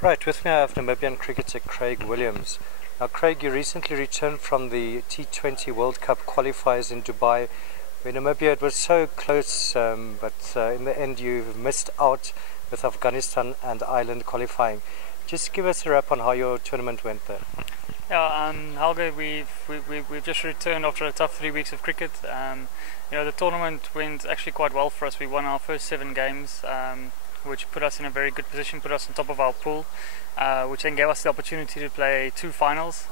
Right, with me I have Namibian cricketer Craig Williams. Now Craig, you recently returned from the T20 World Cup Qualifiers in Dubai, where Namibia it was so close, but in the end you missed out with Afghanistan and Ireland qualifying. Just give us a wrap on how your tournament went there. Yeah, Helge, we've just returned after a tough 3 weeks of cricket. The tournament went actually quite well for us. We won our first 7 games, which put us in a very good position, put us on top of our pool, which then gave us the opportunity to play 2 finals,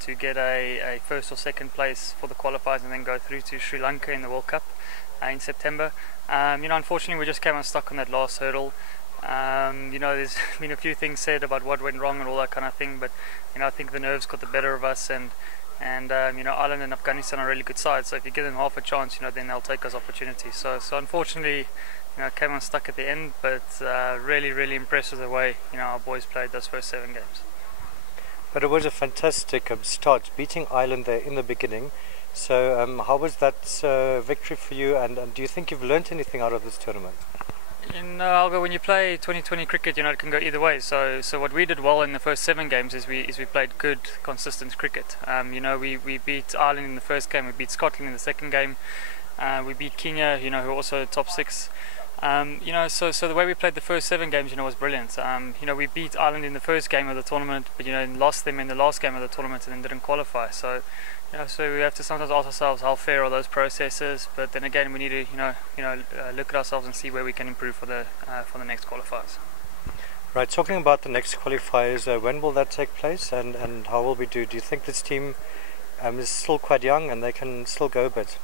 to get a first or second place for the qualifiers and then go through to Sri Lanka in the World Cup in September. Unfortunately we just came unstuck on that last hurdle. There's been a few things said about what went wrong and all that kind of thing, but I think the nerves got the better of us, and Ireland and Afghanistan are really good sides, so if you give them half a chance, then they'll take us opportunities. So unfortunately, came unstuck at the end, but really impressed with the way our boys played those first 7 games. But it was a fantastic start, beating Ireland there in the beginning. So how was that victory for you, and do you think you've learnt anything out of this tournament? Algo, when you play 2020 cricket, it can go either way. So what we did well in the first 7 games is we played good, consistent cricket. We beat Ireland in the first game, we beat Scotland in the second game, we beat Kenya, who are also top 6. So the way we played the first 7 games, was brilliant. We beat Ireland in the first game of the tournament, but lost them in the last game of the tournament and then didn't qualify. So we have to sometimes ask ourselves how fair are those processes. But then again, we need to look at ourselves and see where we can improve for the next qualifiers. Right. Talking about the next qualifiers, when will that take place, and how will we do? Do you think this team is still quite young and they can still go a bit?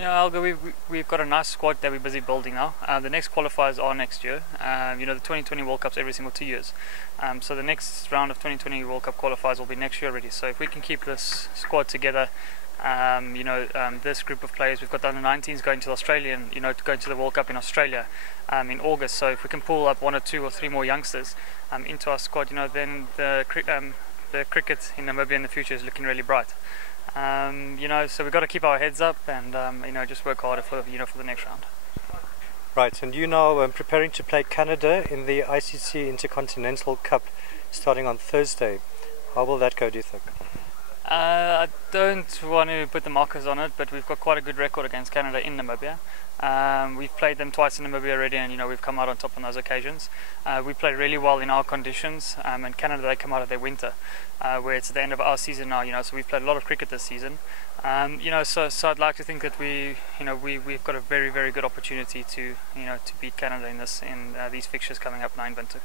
Algo, we've got a nice squad that we're busy building now. The next qualifiers are next year. The 2020 World Cup's every single 2 years. So the next round of 2020 World Cup qualifiers will be next year already. So if we can keep this squad together, this group of players, we've got the under-19s going to Australia, and going to the World Cup in Australia in August. So if we can pull up 1 or 2 or 3 more youngsters into our squad, then the cricket in Namibia in the future is looking really bright. So we've got to keep our heads up and just work harder for the next round. Right, and you now preparing to play Canada in the ICC Intercontinental Cup starting on Thursday. How will that go, do you think? I don't want to put the markers on it, but we've got quite a good record against Canada in Namibia. We've played them twice in Namibia already, and we've come out on top on those occasions. We played really well in our conditions, and Canada, they come out of their winter, where it's the end of our season now. So we've played a lot of cricket this season. So I'd like to think that we've got a very good opportunity to beat Canada in these fixtures coming up now in Windhoek.